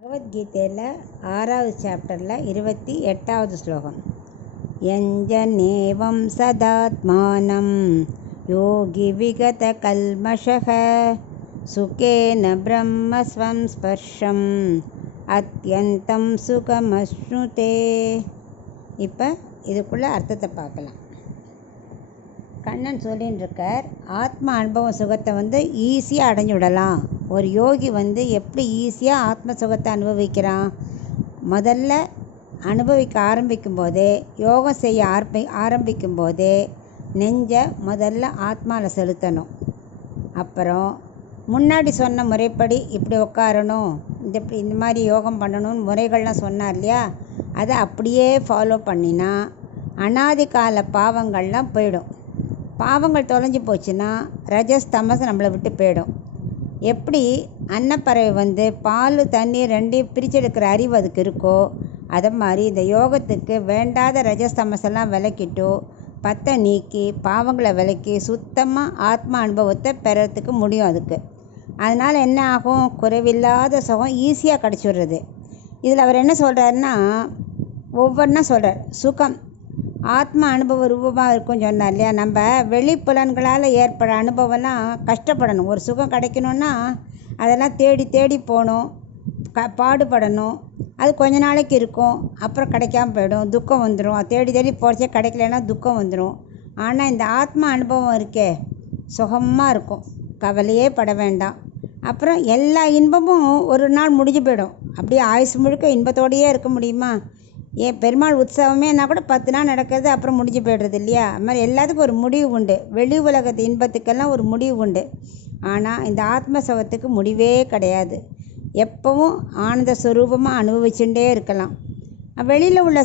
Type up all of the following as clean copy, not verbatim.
பகவத்கீதையில் 6வது சாப்டரில் 28வது ஸ்லோகம். யஞ்சனேவம் சதாத்மானம் யோகி விகத கல்மஷக சுகேன பிரம்மஸ்வம் ஸ்பர்ஷம் அத்யந்தம் சுகமஸ்னுதே. இப்போ இதுக்குள்ள அர்த்தத்தை பார்க்கலாம். கண்ணன் சொல்லின்னு இருக்கார், ஆத்ம அனுபவம் சுகத்தை ஈஸியாக அடைஞ்சு விடலாம். ஒரு யோகி எப்படி ஈஸியாக ஆத்ம சுகத்தை அனுபவிக்கிறான்? முதல்ல அனுபவிக்க ஆரம்பிக்கும் போதே, யோகம் செய்ய ஆரம்பிக்கும் போதே நெஞ்சை முதல்ல ஆத்மாவில் செலுத்தணும். அப்புறம் முன்னாடி சொன்ன முறைப்படி இப்படி உட்காரணும், இந்த மாதிரி யோகம் பண்ணணும்னு முறைகள்லாம் சொன்னார் இல்லையா, அதை அப்படியே ஃபாலோ பண்ணினா அனாதி கால பாவங்கள்லாம் போயிடும். பாவங்கள் தொலைஞ்சி போச்சுன்னா ரஜஸ் தமஸ் நம்மளை விட்டு போயிடும். எப்படி அன்னப்பறவை பால் தண்ணீர் ரெண்டையும் பிரிச்செடுக்கிற அறிவு அதுக்கு இருக்கோ, அதை மாதிரி இந்த யோகத்துக்கு வேண்டாத ரஜஸ் தமஸெல்லாம் விலக்கிட்டோ பத்தை நீக்கி பாவங்களை விலக்கி சுத்தமாக ஆத்மா அனுபவத்தை பெறத்துக்கு முடியும் அதுக்கு. அதனால் என்ன ஆகும்? குறைவில்லாத சுகம் ஈஸியாக கிடச்சிடுறது. இதில் அவர் என்ன சொல்கிறாருன்னா, ஒவ்வொன்றா சொல்கிறார். சுகம் ஆத்மா அனுபவ ரூபமாக இருக்கும்னு சொன்னார் இல்லையா. நம்ம வெளிப்புலன்களால் ஏற்பட அனுபவம்லாம் கஷ்டப்படணும். ஒரு சுகம் கிடைக்கணுன்னா அதெல்லாம் தேடி தேடி போகணும், பாடுபடணும். அது கொஞ்ச நாளைக்கு இருக்கும், அப்புறம் கிடைக்காம போயிடும், துக்கம் வந்துடும். தேடி தேடி போகிறச்சே கிடைக்கலன்னா துக்கம் வந்துடும். ஆனால் இந்த ஆத்மா அனுபவம் இருக்கே, சுகமாக இருக்கும், கவலையே பட வேண்டாம். அப்புறம் எல்லா இன்பமும் ஒரு நாள் முடிஞ்சு போயிடும். அப்படியே ஆயுசு முழுக்க இன்பத்தோடையே இருக்க முடியுமா? ஏன் பெருமாள் உற்சவமேனா கூட 10 நாள் நடக்கிறது, அப்புறம் முடிஞ்சு போய்டுறது இல்லையா? அது மாதிரி எல்லாத்துக்கும் ஒரு முடிவு உண்டு. வெளி உலகத்து இன்பத்துக்கெல்லாம் ஒரு முடிவு உண்டு. ஆனால் இந்த ஆத்ம சுகத்துக்கு முடிவே கிடையாது. எப்பவும் ஆனந்த ஸ்வரூபமாக அனுபவிச்சுட்டே இருக்கலாம். வெளியில் உள்ள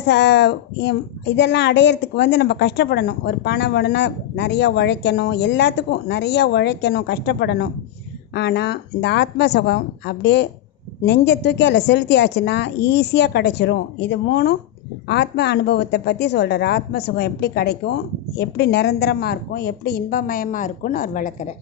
இதெல்லாம் அடையிறதுக்கு நம்ம கஷ்டப்படணும். ஒரு பணம் வேணும்னா நிறையா உழைக்கணும், எல்லாத்துக்கும் நிறையா உழைக்கணும், கஷ்டப்படணும். ஆனால் இந்த ஆத்ம சுகம் அப்படியே நெஞ்சை தூக்கி அதில் செலுத்தியாச்சுன்னா ஈஸியாக கிடச்சிரும். இது 3 ஆத்ம அனுபவத்தை பற்றி சொல்கிறார். ஆத்ம சுகம் எப்படி கிடைக்கும், எப்படி நிரந்தரமாக இருக்கும், எப்படி இன்பமயமாக இருக்கும்னு அவர் விளக்குறார்.